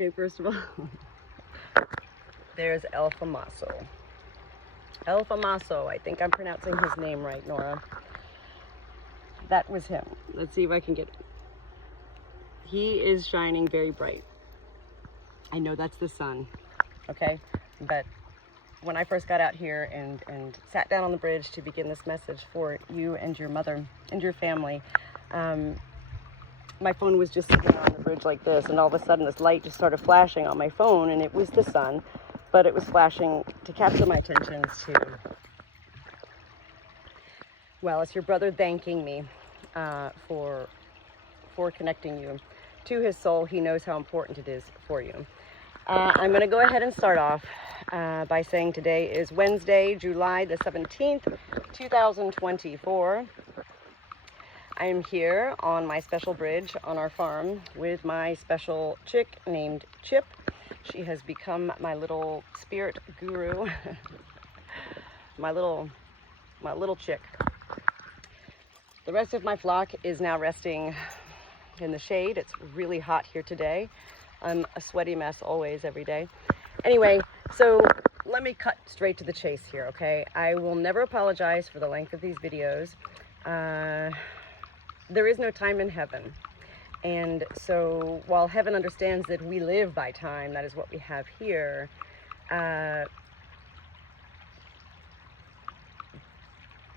Okay, first of all, there's ELFAMOSA. ELFAMOSA, I think I'm pronouncing his name right, Nora. That was him. Let's see if I can get it. He is shining very bright. I know that's the sun, okay? But when I first got out here and sat down on the bridge to begin this message for you and your mother and your family, my phone was just sitting on the bridge like this, and all of a sudden this light just started flashing on my phone, and it was the sun, but it was flashing to capture my attention to, well, it's your brother thanking me for connecting you to his soul. He knows how important it is for you. I'm going to go ahead and start off by saying today is Wednesday, July the 17th, 2024. I am here on my special bridge on our farm with my special chick named Chip. She has become my little spirit guru, my little chick. The rest of my flock is now resting in the shade. It's really hot here today. I'm a sweaty mess always, every day. Anyway, so let me cut straight to the chase here, okay? I will never apologize for the length of these videos. There is no time in heaven. And so while heaven understands that we live by time, that is what we have here, there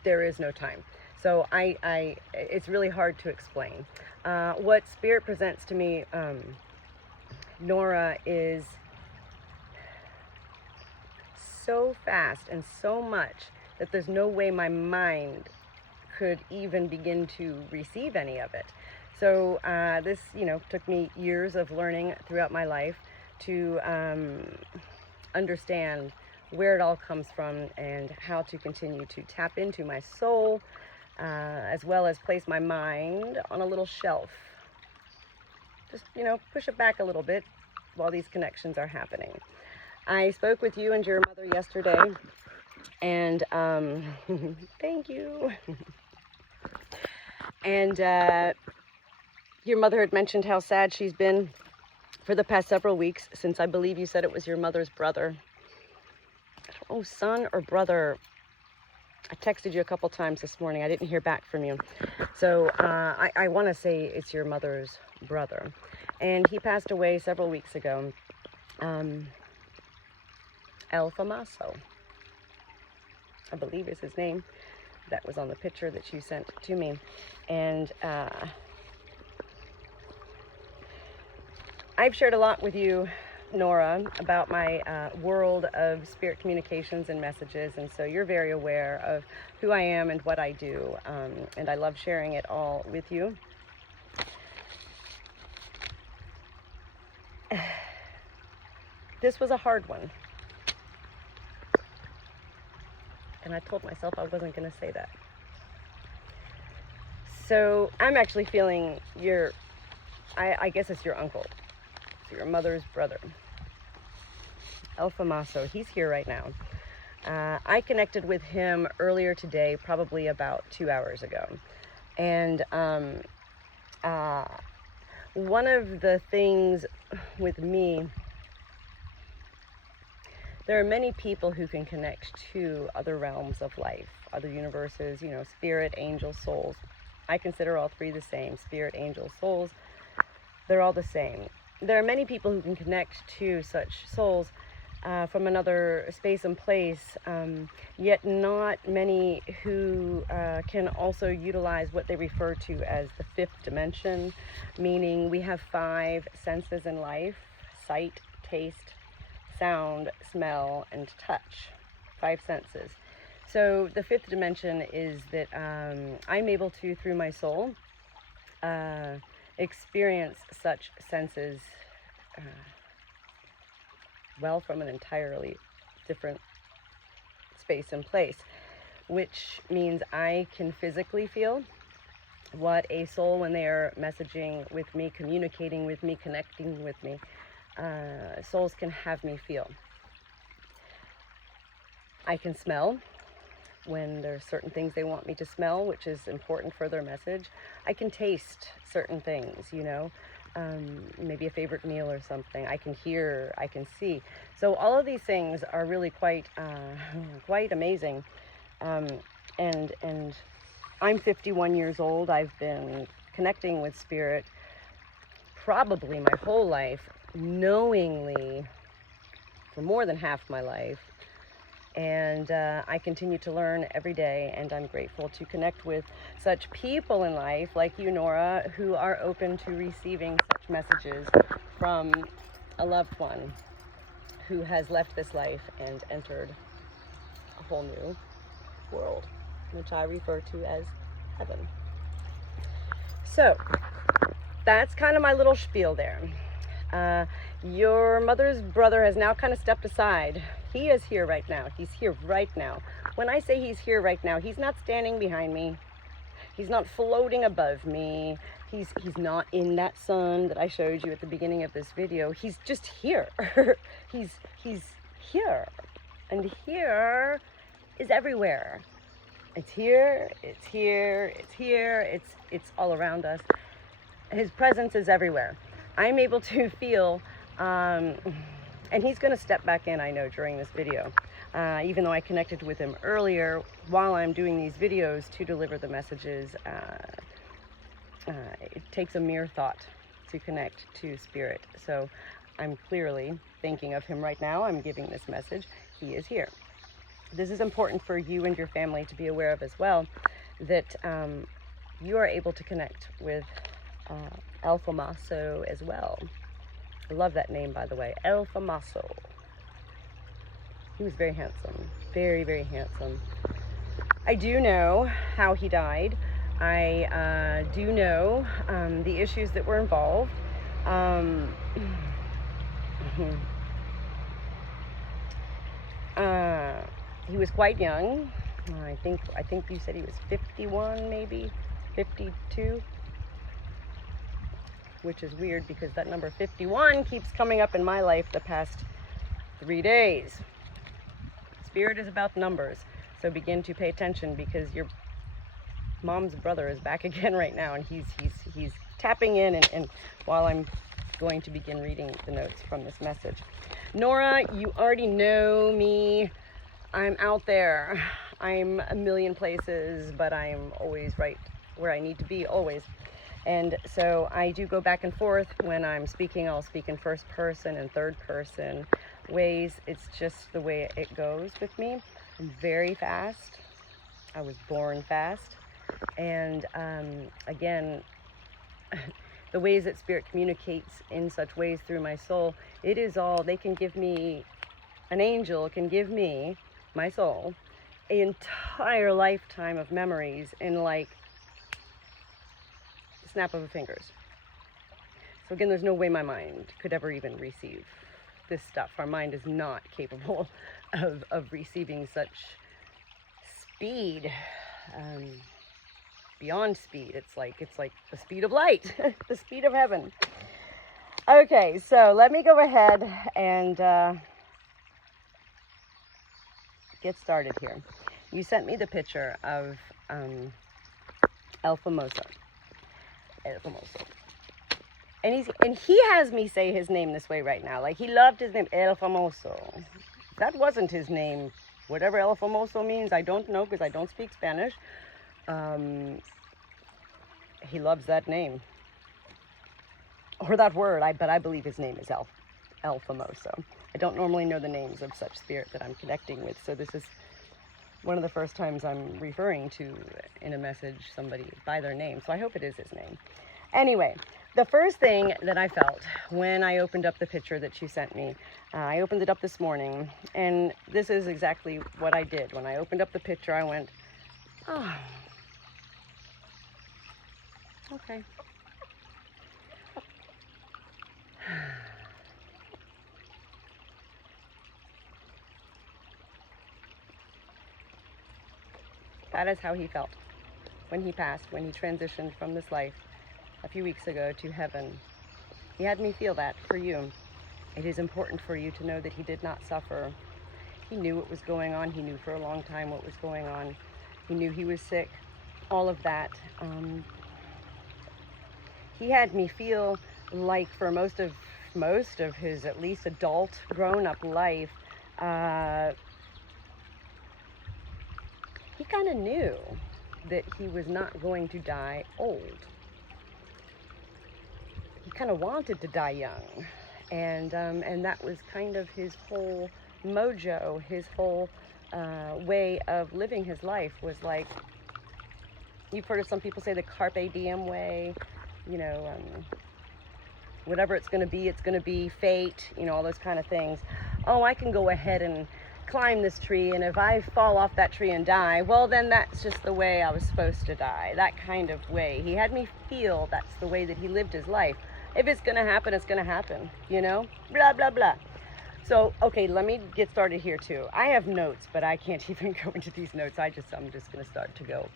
is no time. So it's really hard to explain. What Spirit presents to me, Nora, is so fast and so much that there's no way my mind could even begin to receive any of it. So this, took me years of learning throughout my life to understand where it all comes from and how to continue to tap into my soul, as well as place my mind on a little shelf. Just, push it back a little bit while these connections are happening. I spoke with you and your mother yesterday, and thank you. And your mother had mentioned how sad she's been for the past several weeks since, I believe you said it was your mother's brother. Oh, son or brother. I texted you a couple times this morning. I didn't hear back from you. So I want to say it's your mother's brother. And he passed away several weeks ago. ELFAMOSA, I believe is his name. That was on the picture that you sent to me. And I've shared a lot with you, Nora, about my world of spirit communications and messages, and so you're very aware of who I am and what I do, and I love sharing it all with you. This was a hard one, and I told myself I wasn't going to say that. So I'm actually feeling I guess it's your uncle, so your mother's brother, ELFAMOSA. He's here right now. I connected with him earlier today, probably about 2 hours ago. And one of the things with me, there are many people who can connect to other realms of life, other universes, spirit, angels, souls. I consider all three the same: spirit, angels, souls. They're all the same. There are many people who can connect to such souls from another space and place, yet not many who can also utilize what they refer to as the fifth dimension, meaning we have 5 senses in life: sight, taste, sound, smell, and touch. 5 senses. So the 5th dimension is that I'm able to, through my soul, experience such senses from an entirely different space and place, which means I can physically feel what a soul, when they are messaging with me, communicating with me, connecting with me, souls can have me feel. I can smell when there's certain things they want me to smell, which is important for their message. I can taste certain things, maybe a favorite meal or something. I can hear, I can see. So all of these things are really quite amazing. And I'm 51 years old. I've been connecting with spirit probably my whole life, knowingly for more than half my life. And I continue to learn every day, and I'm grateful to connect with such people in life like you, Nora, who are open to receiving such messages from a loved one who has left this life and entered a whole new world, which I refer to as heaven. So that's kind of my little spiel there. Your mother's brother has now kind of stepped aside. He is here right now. He's here right now. When I say he's here right now, he's not standing behind me. He's not floating above me. He's not in that sun that I showed you at the beginning of this video. He's just here. he's here. And here is everywhere. It's here, it's here, it's here, it's all around us. His presence is everywhere. I'm able to feel, and he's going to step back in, I know, during this video. Even though I connected with him earlier, while I'm doing these videos to deliver the messages, it takes a mere thought to connect to spirit. So I'm clearly thinking of him right now. I'm giving this message. He is here. This is important for you and your family to be aware of as well, that you are able to connect with ELFAMOSA as well. I love that name, by the way, ELFAMOSA. He was very handsome, very, very handsome. I do know how he died. I do know the issues that were involved. He was quite young. I think you said he was 51, maybe 52. Which is weird because that number 51 keeps coming up in my life the past 3 days. Spirit is about numbers, so begin to pay attention because your mom's brother is back again right now, and he's tapping in, and while I'm going to begin reading the notes from this message. Nora, you already know me. I'm out there. I'm a million places, but I'm always right where I need to be, always. And so I do go back and forth. When I'm speaking, I'll speak in first person and third person ways. It's just the way it goes with me. I'm very fast. I was born fast. And again, the ways that spirit communicates in such ways through my soul, it is all, they can give me, an angel can give me, my soul, an entire lifetime of memories in like snap of a fingers. So again, there's no way my mind could ever even receive this stuff. Our mind is not capable of receiving such speed, beyond speed. It's like the speed of light, the speed of heaven. Okay, so let me go ahead and get started here. You sent me the picture of ELFAMOSA. And he has me say his name this way right now. Like, he loved his name, ELFAMOSA. That wasn't his name. Whatever ELFAMOSA means, I don't know because I don't speak Spanish. He loves that name. Or that word, but I believe his name is ELFAMOSA. I don't normally know the names of such spirit that I'm connecting with, so this is one of the first times I'm referring to in a message somebody by their name, so I hope it is his name. Anyway, the first thing that I felt when I opened up the picture that you sent me, I opened it up this morning, and this is exactly what I did. When I opened up the picture, I went, oh, okay. That is how he felt when he passed, when he transitioned from this life a few weeks ago to heaven. He had me feel that for you. It is important for you to know that he did not suffer. He knew what was going on. He knew for a long time what was going on. He knew he was sick, all of that. He had me feel like for most of his at least adult grown-up life, he kind of knew that he was not going to die old. He kind of wanted to die young, and that was kind of his whole mojo, his whole way of living his life was like, you've heard of some people say the carpe diem way, you know, whatever it's going to be, fate, you know, all those kind of things. Oh, I can go ahead and climb this tree, and if I fall off that tree and die, well, then that's just the way I was supposed to die. That kind of way. He had me feel that's the way that he lived his life. If it's going to happen, it's going to happen, you know, blah, blah, blah. So, okay, let me get started here too. I have notes, but I can't even go into these notes. I'm just going to start to go.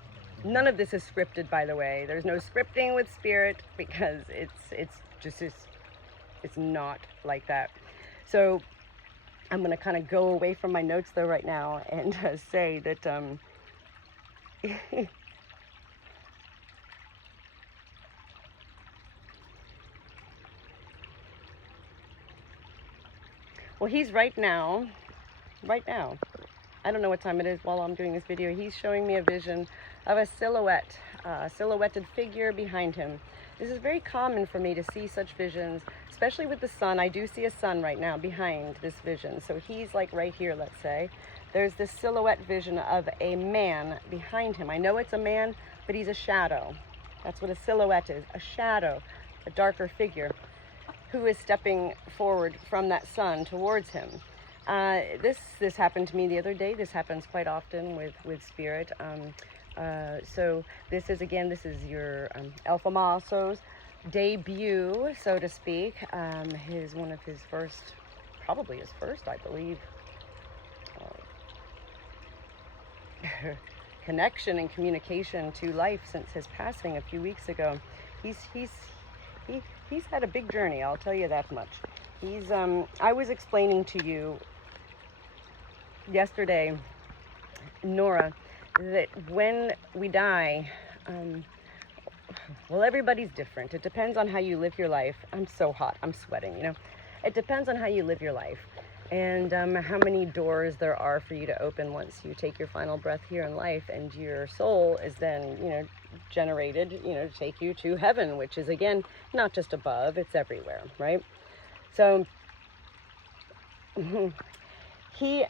None of this is scripted, by the way. There's no scripting with spirit, because it's not like that. So I'm going to kind of go away from my notes though right now and say that well, he's right now, I don't know what time it is while I'm doing this video, he's showing me a vision of a silhouetted figure behind him. This is very common for me to see such visions, especially with the sun. I do see a sun right now behind this vision. So he's like right here, let's say. There's this silhouette vision of a man behind him. I know it's a man, but he's a shadow. That's what a silhouette is, a shadow, a darker figure who is stepping forward from that sun towards him. This happened to me the other day. This happens quite often with spirit. So this is your ELFAMOSA's debut, so to speak. One of his first, probably his first, I believe, connection and communication to life since his passing a few weeks ago. He's had a big journey, I'll tell you that much. I was explaining to you yesterday, Nora, that when we die, well, everybody's different. It depends on how you live your life. I'm so hot, I'm sweating, you know. It depends on how you live your life, and how many doors there are for you to open once you take your final breath here in life, and your soul is then, you know, generated, you know, to take you to heaven, which is, again, not just above, it's everywhere, right? So he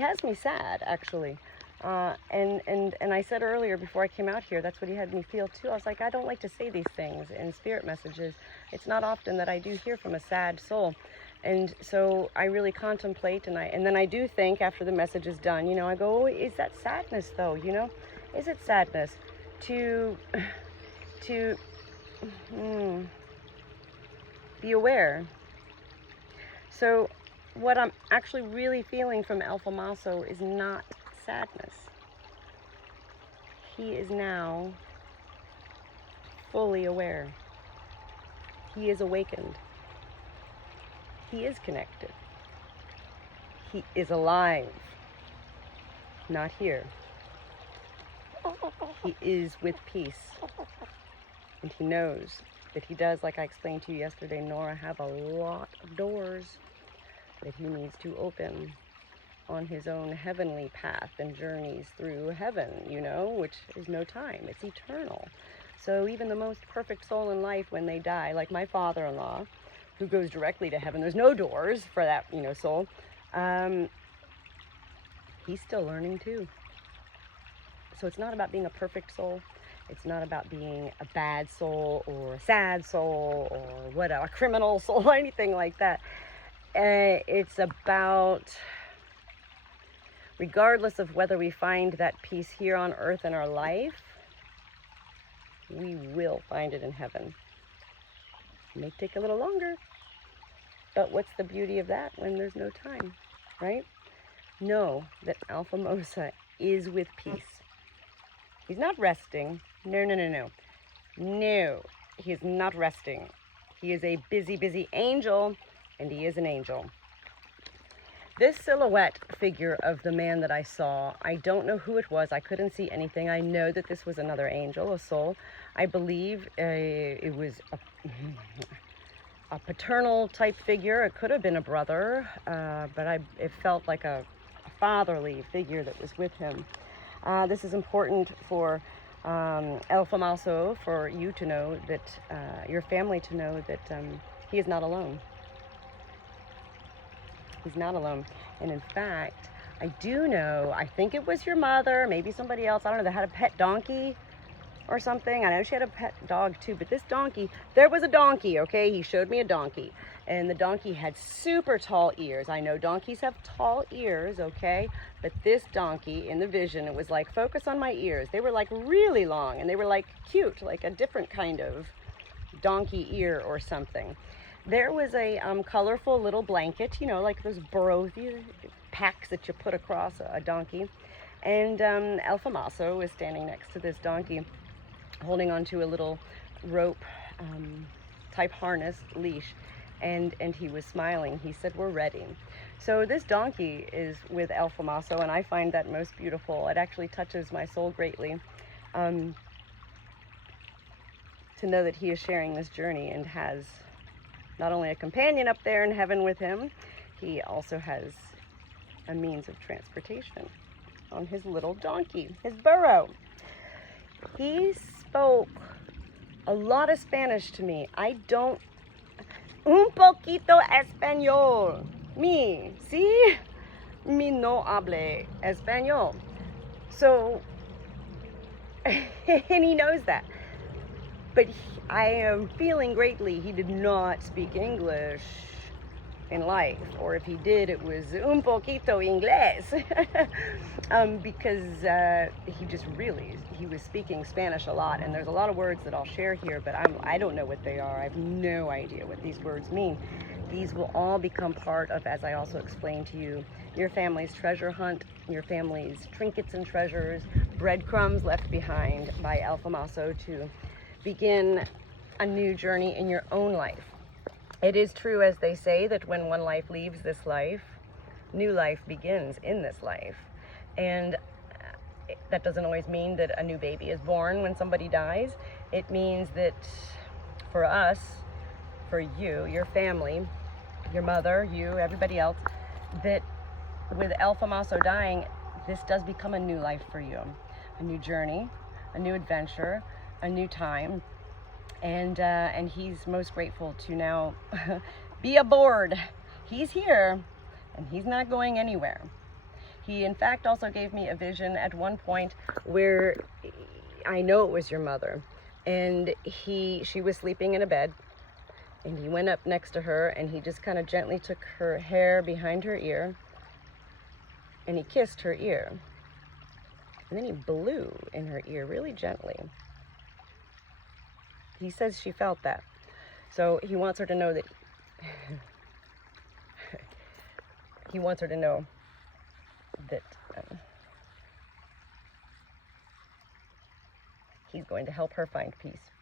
has me sad, actually. And I said earlier before I came out here, that's what he had me feel too. I was like, I don't like to say these things in spirit messages. It's not often that I do hear from a sad soul. And so I really contemplate, and then I do think after the message is done, you know, I go, oh, is that sadness though, you know? Is it sadness to be aware? So what I'm actually really feeling from ELFAMOSA is not sadness. He is now fully aware. He is awakened. He is connected. He is alive. Not here. He is with peace. And he knows that he does, like I explained to you yesterday, Nora, have a lot of doors that he needs to open on his own heavenly path and journeys through heaven, you know, which is no time. It's eternal. So even the most perfect soul in life, when they die, like my father-in-law, who goes directly to heaven, there's no doors for that, you know, soul, he's still learning too. So it's not about being a perfect soul. It's not about being a bad soul or a sad soul or whatever, a criminal soul or anything like that. It's about, regardless of whether we find that peace here on earth in our life, we will find it in heaven. It may take a little longer, but what's the beauty of that when there's no time, right? Know that ELFAMOSA is with peace. He's not resting. No, no, no, no. No, he is not resting. He is a busy, busy angel, and he is an angel. This silhouette figure of the man that I saw, I don't know who it was. I couldn't see anything. I know that this was another angel, a soul. I believe it was a paternal type figure. It could have been a brother, but it felt like a fatherly figure that was with him. This is important for ELFAMOSA, for you to know that, your family to know that he is not alone. He's not alone. And in fact, I do know, I think it was your mother, maybe somebody else, I don't know, that had a pet donkey or something. I know she had a pet dog too, but this donkey, there was a donkey, okay? He showed me a donkey, and the donkey had super tall ears. I know donkeys have tall ears, okay? But this donkey, in the vision, it was like, focus on my ears. They were like really long, and they were like cute, like a different kind of donkey ear or something. There was a colorful little blanket, you know, like those burrow packs that you put across a donkey. And ELFAMOSA was standing next to this donkey, holding onto a little rope type harness leash, and he was smiling. He said, "We're ready." So this donkey is with ELFAMOSA, and I find that most beautiful. It actually touches my soul greatly to know that he is sharing this journey and has not only a companion up there in heaven with him, he also has a means of transportation on his little donkey, his burro. He spoke a lot of Spanish to me. I don't... Un poquito español. Me, ¿sí? Mi no hable español. So, and he knows that. But I am feeling greatly he did not speak English in life, or if he did, it was un poquito inglés, because he was speaking Spanish a lot, and there's a lot of words that I'll share here, but I don't know what they are. I have no idea what these words mean. These will all become part of, as I also explained to you, your family's treasure hunt, your family's trinkets and treasures, breadcrumbs left behind by ELFAMOSA to begin a new journey in your own life. It is true, as they say, that when one life leaves this life, new life begins in this life. And that doesn't always mean that a new baby is born when somebody dies. It means that for us, for you, your family, your mother, you, everybody else, that with ELFAMOSA dying, this does become a new life for you. A new journey, a new adventure, a new time. And he's most grateful to now be aboard. He's here, and he's not going anywhere. He, in fact, also gave me a vision at one point where I know it was your mother, and she was sleeping in a bed, and he went up next to her, and he just kind of gently took her hair behind her ear, and he kissed her ear, and then he blew in her ear really gently. He says she felt that. So he wants her to know that he wants her to know that he's going to help her find peace.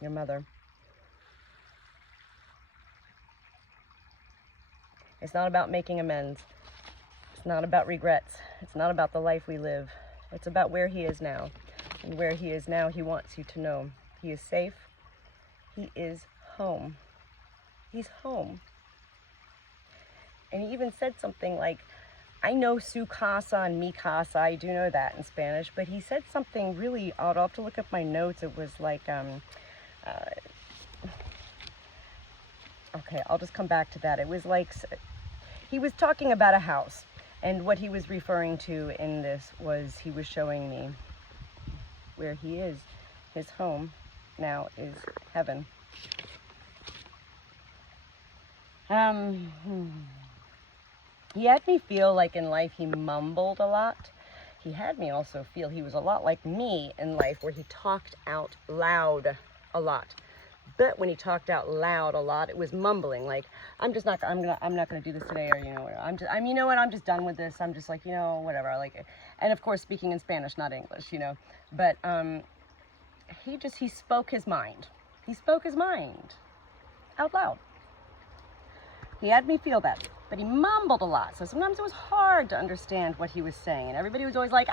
Your mother. It's not about making amends. It's not about regrets. It's not about the life we live. It's about where he is now. And where he is now, he wants you to know he is safe. He is home. He's home. And he even said something like, I know su casa and mi casa, I do know that in Spanish, but he said something really odd. I'll have to look up my notes. It was like, okay, I'll just come back to that. It was like, he was talking about a house, and what he was referring to in this was he was showing me where he is. His home now is heaven. He had me feel like in life he mumbled a lot. He had me also feel he was a lot like me in life, where he talked out loud a lot. But when he talked out loud a lot, it was mumbling, like, I'm not gonna do this today, or you know what, I'm just done with this. I'm just like, you know, whatever, like, and of course speaking in Spanish, not English, you know. But he spoke his mind. He spoke his mind out loud. He had me feel that, but he mumbled a lot. So sometimes it was hard to understand what he was saying. And everybody was always like,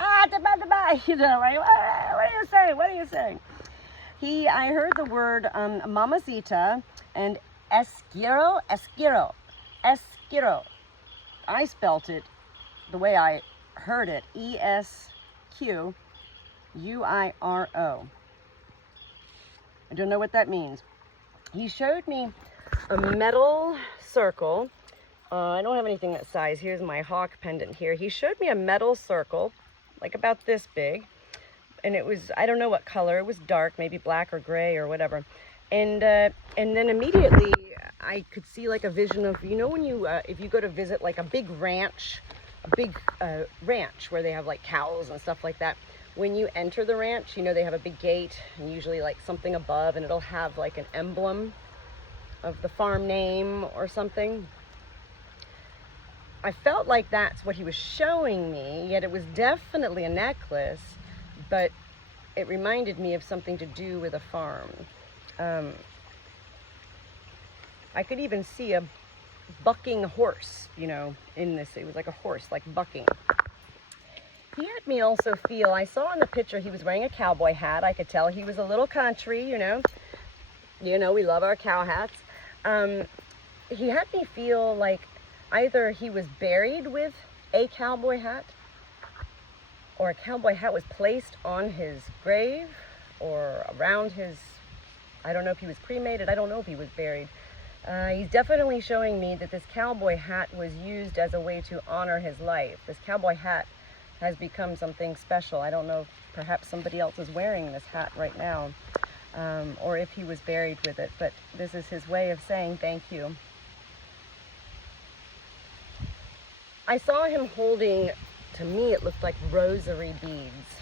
you know, right? What are you saying? What are you saying? I heard the word mamacita and esquiro. I spelt it the way I heard it, ESQUIRO. I don't know what that means. He showed me a metal circle. I don't have anything that size. Here's my hawk pendant here. He showed me a metal circle, like about this big. And it was, I don't know what color. It was dark, maybe black or gray or whatever. And then immediately I could see like a vision of, you know, when you, if you go to visit like a big ranch where they have like cows and stuff like that. When you enter the ranch, you know, they have a big gate and usually like something above, and it'll have like an emblem of the farm name or something. I felt like that's what he was showing me, yet it was definitely a necklace, but it reminded me of something to do with a farm. I could even see a bucking horse, you know, in this. It was like a horse, like bucking. He had me also feel, I saw in the picture he was wearing a cowboy hat. I could tell he was a little country, you know. You know, we love our cow hats. He had me feel like either he was buried with a cowboy hat, or a cowboy hat was placed on his grave or around his, I don't know if he was cremated, I don't know if he was buried. He's definitely showing me that this cowboy hat was used as a way to honor his life. This cowboy hat has become something special. I don't know if perhaps somebody else is wearing this hat right now, or if he was buried with it, but this is his way of saying thank you. I saw him holding, to me it looked like rosary beads.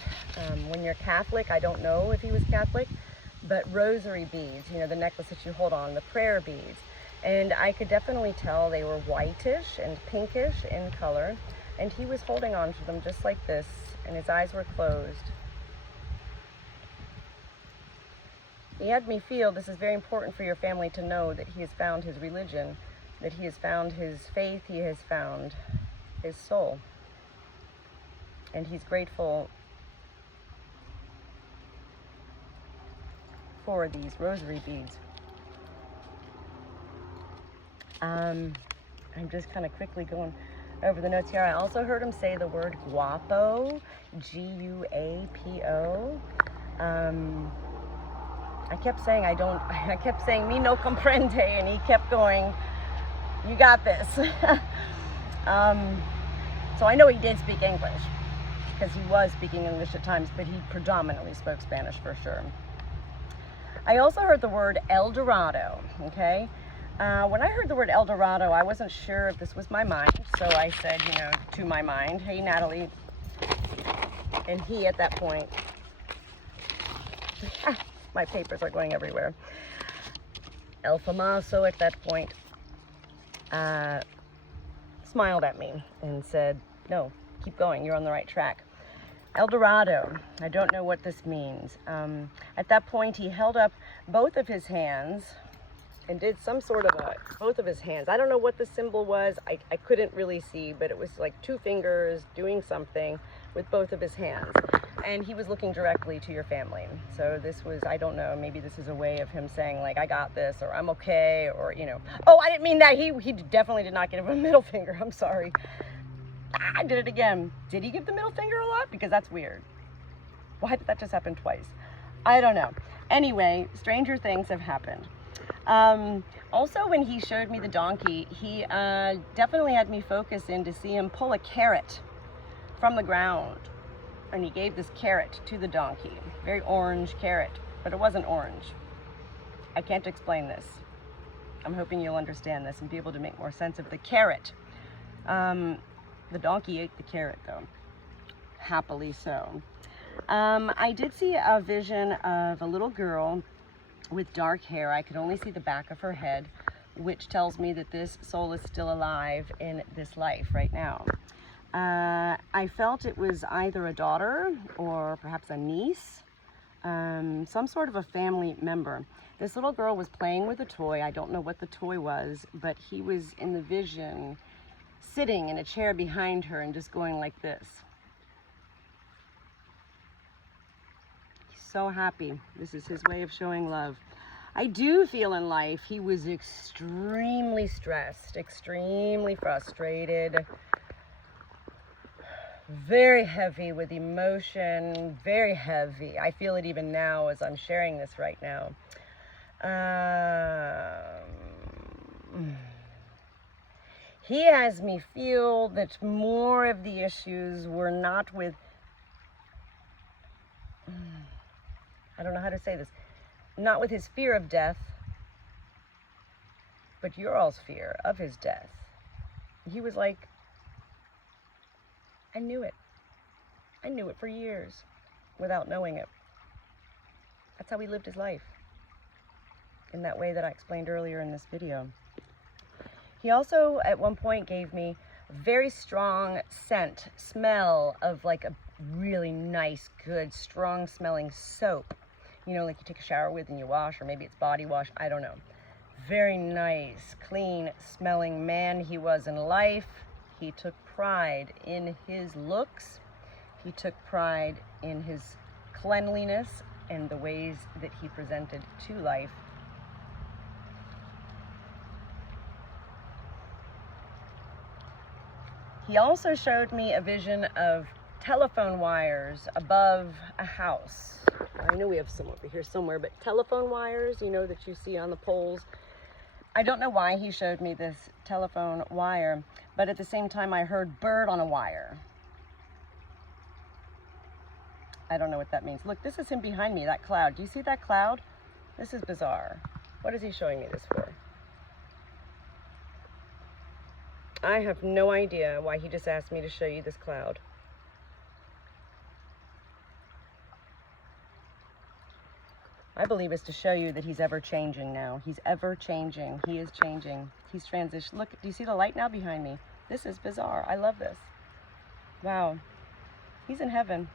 When you're Catholic, I don't know if he was Catholic, but rosary beads, you know, the necklace that you hold on, the prayer beads. And I could definitely tell they were whitish and pinkish in color. And he was holding on to them just like this, and his eyes were closed. He had me feel this is very important for your family to know that he has found his religion, that he has found his faith, he has found his soul. And he's grateful for these rosary beads. I'm just kind of quickly going over the notes here. I also heard him say the word guapo, G-U-A-P-O. I kept saying me no comprende, and he kept going, you got this. So I know he did speak English, because he was speaking English at times, but he predominantly spoke Spanish for sure. I also heard the word El Dorado, okay? When I heard the word El Dorado, I wasn't sure if this was my mind, so I said, you know, to my mind, hey, Natalie. And he, at that point, my papers are going everywhere. ELFAMOSA, at that point, smiled at me and said, no, keep going, you're on the right track. El Dorado, I don't know what this means. At that point, he held up both of his hands and did some sort of both of his hands. I don't know what the symbol was. I couldn't really see, but it was like two fingers doing something with both of his hands. And he was looking directly to your family. So this was, I don't know, maybe this is a way of him saying like, I got this, or I'm okay, or, you know. Oh, I didn't mean that. He definitely did not give him a middle finger. I'm sorry. I did it again. Did he give the middle finger a lot? Because that's weird. Why did that just happen twice? I don't know. Anyway, stranger things have happened. Also, when he showed me the donkey, he definitely had me focus in to see him pull a carrot from the ground. And he gave this carrot to the donkey. Very orange carrot, but it wasn't orange. I can't explain this. I'm hoping you'll understand this and be able to make more sense of the carrot. The donkey ate the carrot, though. Happily so. I did see a vision of a little girl with dark hair. I could only see the back of her head, which tells me that this soul is still alive in this life right now. I felt it was either a daughter or perhaps a niece. some sort of a family member. This little girl was playing with a toy. I don't know what the toy was, but he was in the vision, sitting in a chair behind her and just going like this. He's so happy. This is his way of showing love. I do feel in life he was extremely stressed, extremely frustrated, very heavy with emotion, very heavy. I feel it even now as I'm sharing this right now. He has me feel that more of the issues were not with, I don't know how to say this, not with his fear of death, but your all's fear of his death. He was like, I knew it. I knew it for years without knowing it. That's how he lived his life, in that way that I explained earlier in this video. He also at one point gave me a very strong smell of like a really nice, good, strong smelling soap. You know, like you take a shower with and you wash, or maybe it's body wash, I don't know. Very nice, clean smelling man he was in life. He took pride in his looks. He took pride in his cleanliness and the ways that he presented to life. He also showed me a vision of telephone wires above a house. I know we have some over here somewhere, but telephone wires, you know, that you see on the poles. I don't know why he showed me this telephone wire, but at the same time I heard bird on a wire. I don't know what that means. Look, this is him behind me, that cloud. Do you see that cloud? This is bizarre. What is he showing me this for? I have no idea why he just asked me to show you this cloud. I believe it's to show you that he's ever changing now. He's ever changing. He is changing. He's transitioned. Look, do you see the light now behind me? This is bizarre. I love this. Wow. He's in heaven.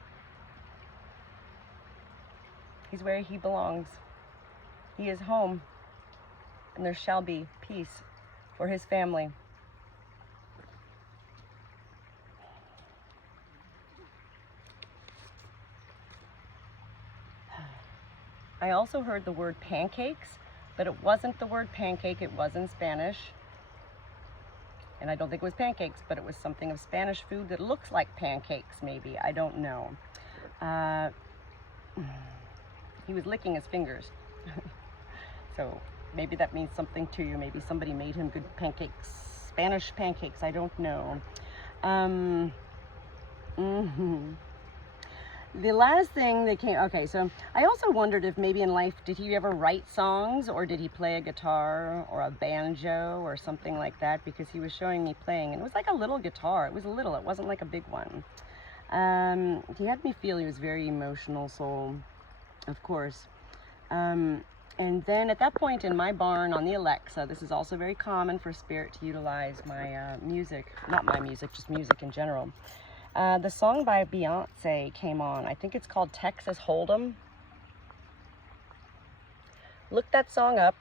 He's where he belongs. He is home. And there shall be peace for his family. I also heard the word pancakes, but it wasn't the word pancake, it was in Spanish. And I don't think it was pancakes, but it was something of Spanish food that looks like pancakes, maybe. I don't know. He was licking his fingers. So maybe that means something to you. Maybe somebody made him good pancakes, Spanish pancakes, I don't know. The last thing that came, okay, so I also wondered if maybe in life, did he ever write songs, or did he play a guitar or a banjo or something like that? Because he was showing me playing, and it was like a little guitar. It was little, it wasn't like a big one. He had me feel he was very emotional soul, of course. And then at that point in my barn on the Alexa, this is also very common for Spirit to utilize my music, not my music, just music in general. The song by Beyonce came on. I think it's called Texas Hold'em. Look that song up,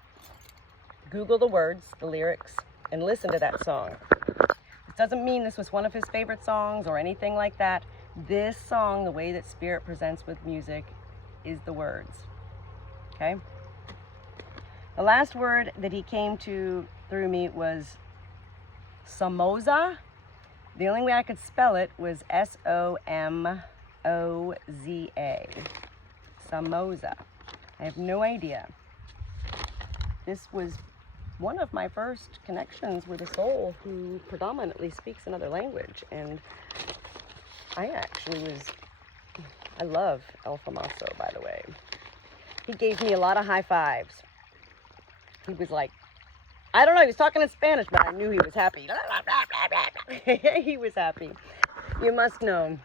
Google the words, the lyrics, and listen to that song. It doesn't mean this was one of his favorite songs or anything like that. This song, the way that Spirit presents with music, is the words. Okay? The last word that he came to through me was ELFAMOSA. The only way I could spell it was SOMOZA. Samosa. I have no idea. This was one of my first connections with a soul who predominantly speaks another language. And I love ELFAMOSA, by the way. He gave me a lot of high fives. He was like, I don't know, he was talking in Spanish, but I knew he was happy. He was happy. You must know,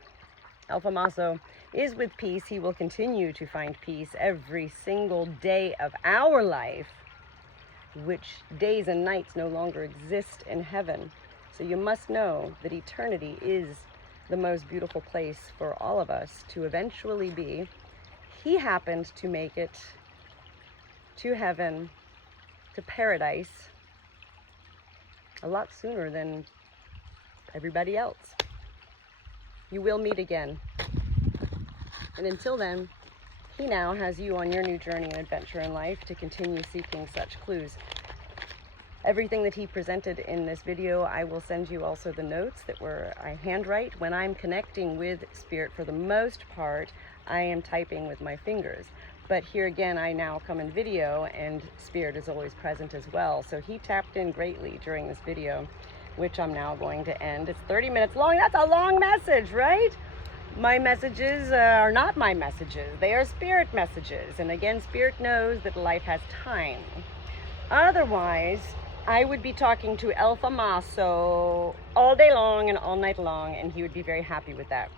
ELFAMOSA is with peace. He will continue to find peace every single day of our life, which days and nights no longer exist in heaven. So you must know that eternity is the most beautiful place for all of us to eventually be. he happened to make it to heaven, to paradise, a lot sooner than everybody else. You will meet again. And until then, he now has you on your new journey and adventure in life to continue seeking such clues. Everything that he presented in this video, I will send you also the notes that I handwrite. When I'm connecting with Spirit, for the most part, I am typing with my fingers. But here again, I now come in video, and Spirit is always present as well. So he tapped in greatly during this video, which I'm now going to end. It's 30 minutes long. That's a long message, right? My messages are not my messages. They are Spirit messages. And again, Spirit knows that life has time. Otherwise, I would be talking to ELFAMOSA all day long and all night long, and he would be very happy with that.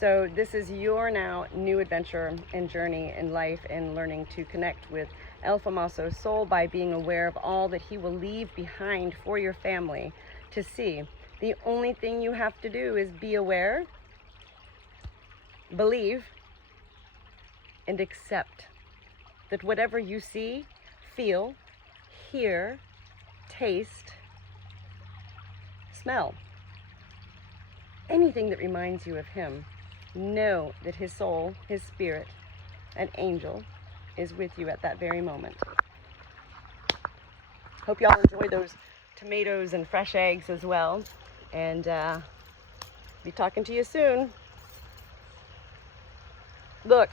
So this is your now new adventure and journey in life, and learning to connect with ELFAMOSA's soul by being aware of all that he will leave behind for your family to see. The only thing you have to do is be aware, believe, and accept that whatever you see, feel, hear, taste, smell, anything that reminds you of him, know that his soul, his spirit, an angel, is with you at that very moment. Hope y'all enjoy those tomatoes and fresh eggs as well, and be talking to you soon. Look.